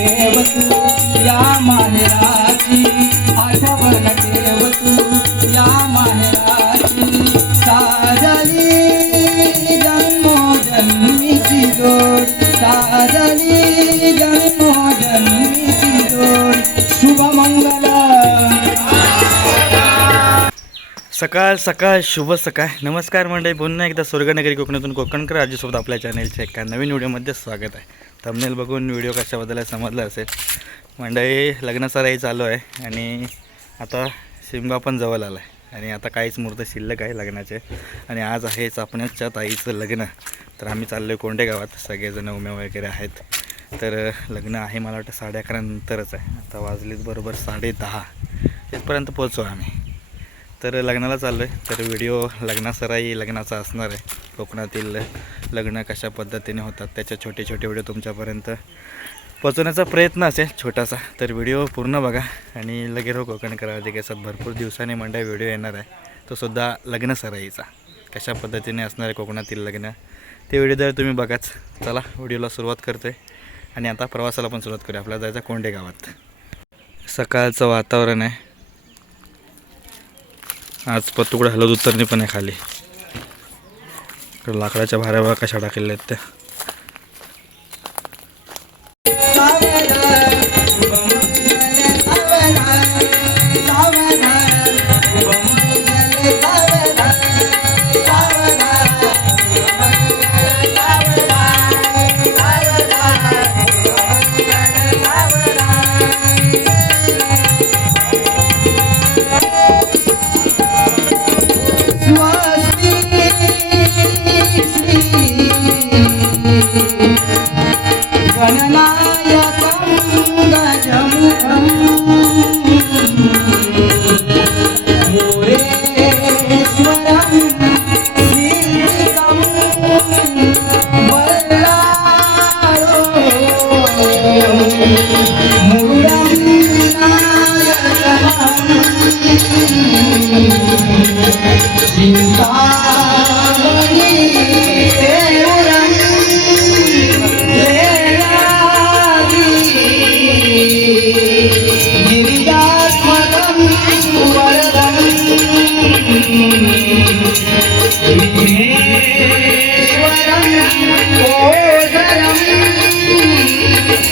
आठवण या माहेराची सकाळ सकाळ शुभ सकाळ. नमस्कार मंडळी पुन्हा एकदा स्वर्गनगरी कोकणातून कोकणकर आजीसोबत आपल्या चॅनेलच्या एका नवीन व्हिडिओमध्ये स्वागत आहे. थंबनेल बघून व्हिडिओ कशाबद्दल समजला असेल. मंडळी लग्नसराई चालू आहे आणि आता शिमगा पण जवळ आला आहे आणि आता काहीच मुहूर्त शिल्लक आहे लग्नाचे. आणि आज आहे चापण्याच्या ताईचं लग्न. तर आम्ही चाललो आहे कोंडे गावात. सगळेजण उमे वगैरे आहेत. तर लग्न आहे मला वाटतं साडे अकरा नंतरच आहे. आता वाजलीत बरोबर साडे दहा. तिथपर्यंत पोचू आम्ही. तर लग्नाला चाललो आहे तर व्हिडिओ लग्नासराई लग्नाचा असणार आहे. कोकणातील लग्न कशा पद्धतीने होतात त्याच्या छोटे छोटे व्हिडिओ तुमच्यापर्यंत पोचवण्याचा प्रयत्न असेल छोटासा. तर व्हिडिओ पूर्ण बघा आणि लगे हो कोकण करा जे कसं भरपूर दिवसांनी मंडळ व्हिडिओ येणार आहे. तो सुद्धा लग्नसराईचा. कशा पद्धतीने असणार आहे कोकणातील लग्न ते व्हिडिओ जर तुम्ही बघाच चला व्हिडिओला सुरुवात करतो आहे आणि आता प्रवासाला पण सुरुवात करूया. आपल्याला जायचं कोंडे गावात. सकाळचं वातावरण आहे. आज पत्तुकडे हलत उतरणे पण आहे खाली. लाकडाच्या भाऱ्या कशा टाकलेल्या आहेत त्या.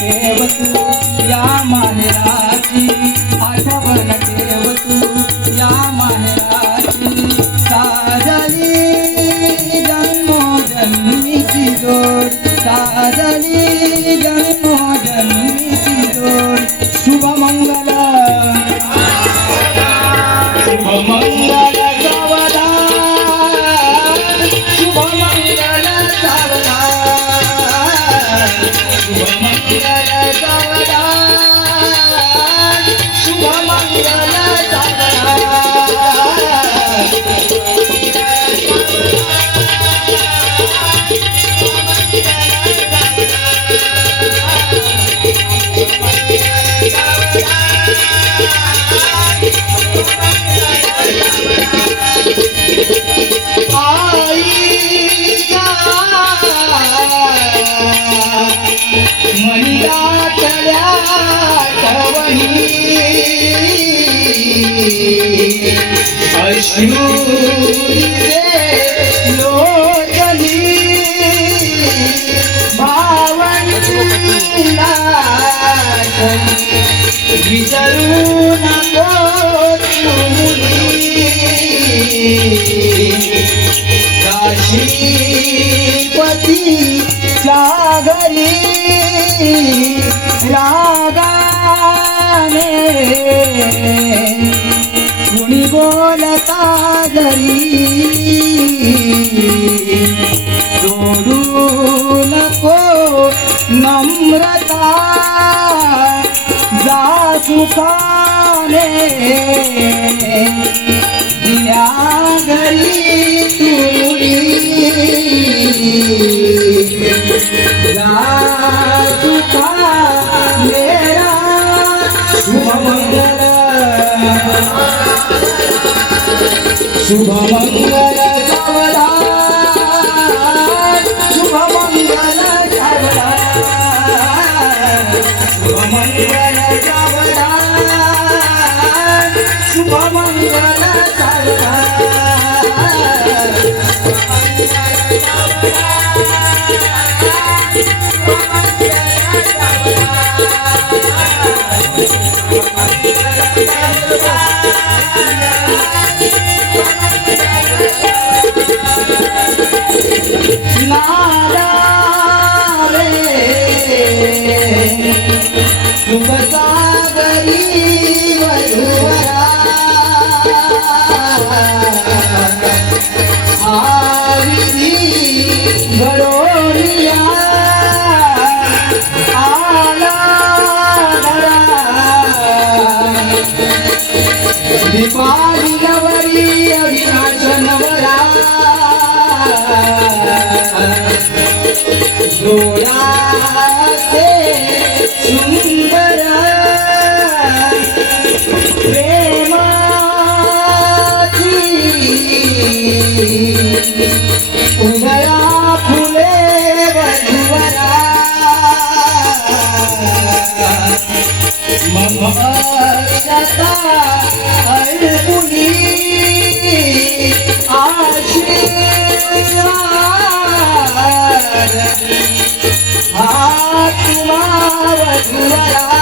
ठेव तू या माहेराची काशीपती सागरी रागाने कुणी बोलता जरी सोडू नको नम्रता जा सुखाने शुभमंगल शुभमंगल सावधान शुभमंगल सावधान शुभमंगल सावधान शुभमंगल Yeah. प्रेमाची फुले वधुवरा ममता अर्पुनी आशीर्वाद. आत्मा वधुवरा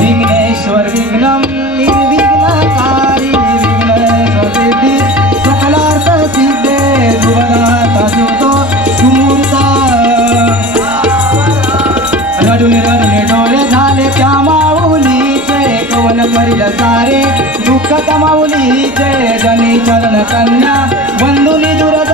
विघ्नेश्वर विघ्नम निर्विघ्नकारी विघ्नेश्वरसिद्धि सकलार्थ सिद्धे ध्रुवनाथ ज्योतो सुमूर्ता। रडून रडून डोळे झाले त्या माऊलीचे कवन करील सारे दुःख कमाऊलीचे जनी चरण कन्या बंधुनी दुर्दाय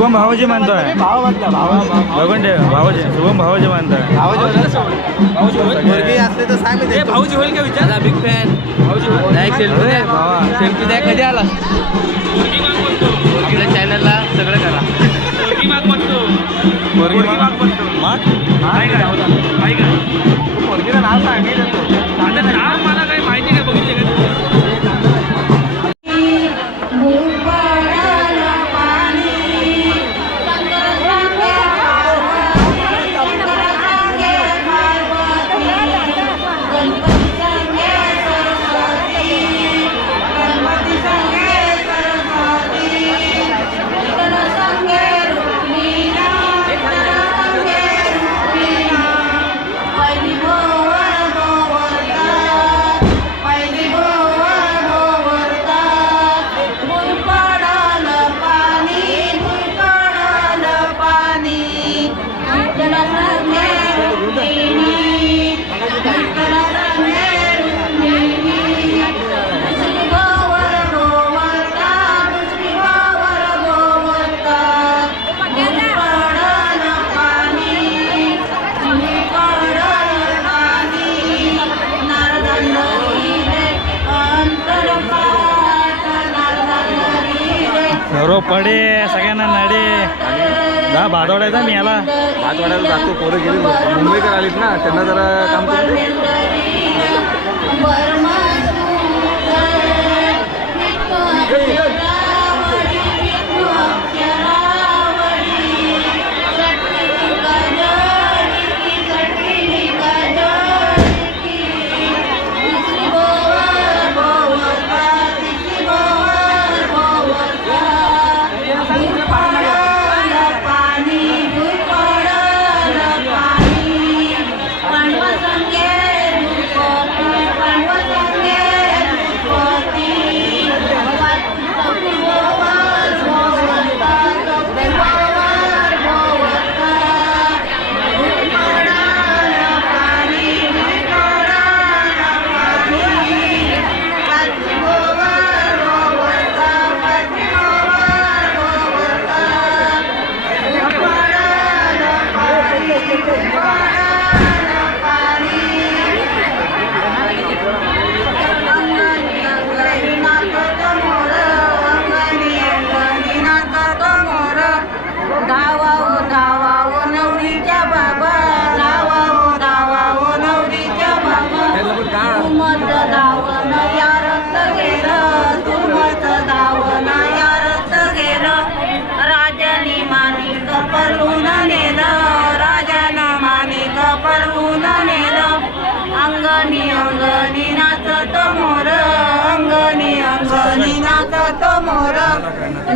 शुभम भावाजी मानतोय. भाव म्हटलं भाव बघून ठेव भावाजी शुभम भावाजी मानतोय. मुलगी असते तर सांग ते भाऊजी होईल का विचार? बिग फॅन भाऊजी होईल. सेल्फी द्या. भावा. सेल्फी द्या कधी आला? आपल्या चॅनलला सगळं करा. पोरगी माग? मुलगीचं नाव सांगितलं. पडे सगळ्यांना नडे. जा भादवडायचा मी याला. भातवाड्याला जातो पोरं गेली मुंबईकर आलीत ना त्यांना जरा काम करू दे. पाणी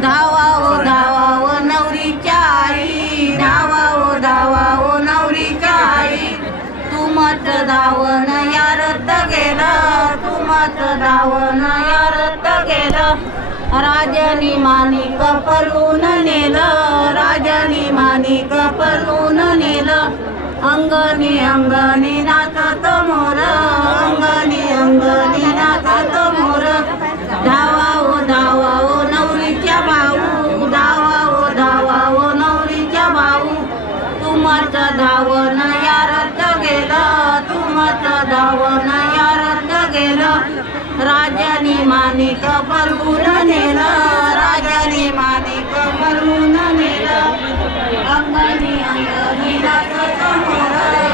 धावाव धावाओ नवरीच्या आई. धावाव धावा ओ नवरीच्या आई. तुमत धावन या रद्द गेलं. तुमच धावन या रद्द गेलं. राजनी मानिक पळवून नेलं. राजनी मानिक पळवून नेलं. अंगणी अंगणी नाचत मोर. धावन या गेलं. राजानी मानिक पळवून नेलं. राजानी मानिक पळवून नेलं. अंगणी अंगणी नाचत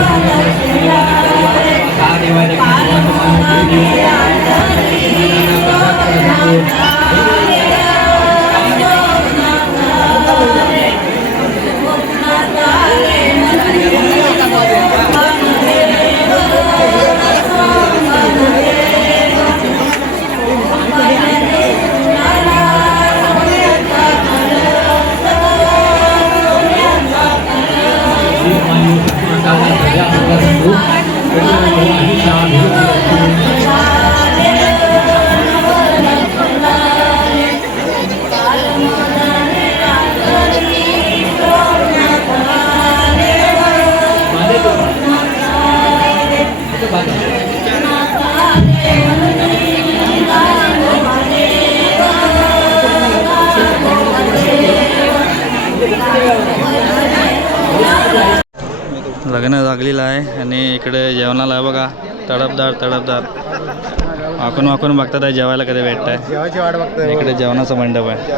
लग्न तडपदार तडपदार वाकून वाकून बघतात आहे जेवायला कधी भेटत जेवायची वाट इकडे जेवणाचा मंडप आहे.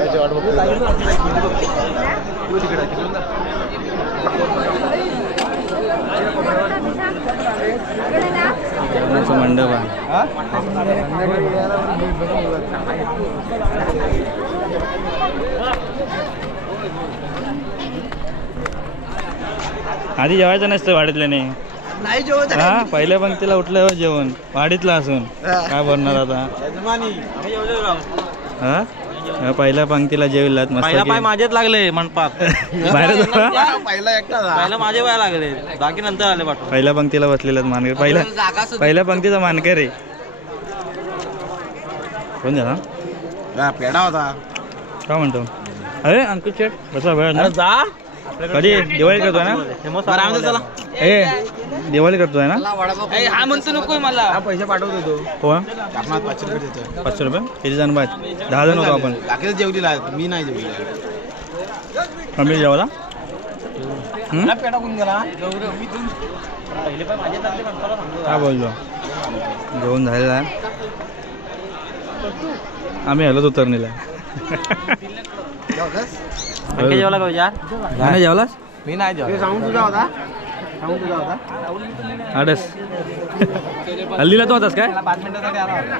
जेवणाचा मंडप आहे. आधी जेवायचं नसतं वाढतल्याने नाही जेवत हा पहिल्या पंक्तीला उठल्यावर जेवण. वाडीतला असून. काय बनणार आता? हा? हा, पहिल्या पंक्तीला जेवलात मस्त पहिला पाय माझेच लागले मंडपात बाहेर पहिला एकटा पहिला माझे पाय लागले. बाकी नंतर आले पाठवून. पहिल्या पंक्तीला बसलेला मानकर. पहिल्या पहिल्या पंक्तीचा मानकर आहे. कोण झाला? पेढा होता. काय म्हणतो? अरे अंकुश शेठ बसा वेळ ना जा. कधी? दिवाळी करतोय ना? चला. ए दिवाळी करतोय ना? हा म्हणतो नको मला. पैसे पाठवतो तो. हो पाचशे रुपये देतोय. पाचशे रुपये? किती जण पाहिजे दहा जण होतो आपण. बाकीच जेवलीला मी नाही जेवली. कमी जेवायला? गेला? काय बोललो? जेवण झालेलं आहे. आम्ही हलत उतरणीला जेवला का विचार नाही जेवलास मी नाही जेवला सांगून तुझा होता सांगून तुझा होता आडस हल्लीला तू होतास काय पाच मिनिटासाठी आला अरे.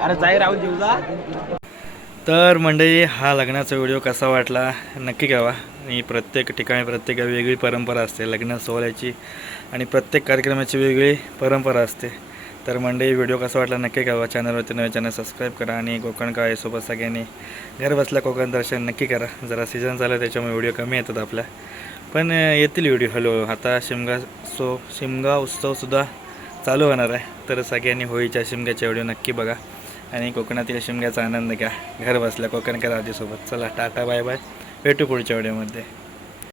हा जाई जेवला तर मंडळी हा लग्नाचा व्हिडिओ कसा वाटला नक्की कळवा आणि प्रत्येक ठिकाणी प्रत्येक वेगळी परंपरा असते लग्न सोहळ्याची आणि प्रत्येक कार्यक्रमाची वेगळी परंपरा असते तर मंडळी व्हिडिओ कसा वाटला नक्की कळवा. चॅनलवरती नवे चॅनल सबस्क्राईब करा आणि कोकण काळेसोबत सगळ्यांनी घर बसल्या कोकण दर्शन नक्की करा. जरा सीझन झालं त्याच्यामुळे व्हिडिओ कमी येतात आपल्या. पण येतील व्हिडिओ हळूहळू आता शिमगा सो शिमगा उत्सवसुद्धा चालू होणार आहे. तर सगळ्यांनी होळीच्या शिमग्याच्या व्हिडिओ नक्की बघा. आणि कोकणातील शिमग्याचा आनंद घ्या. घर बसल्या कोकणकर आधीसोबत. चला टाटा बाय बाय. भेटू पुढच्या व्हिडिओमध्ये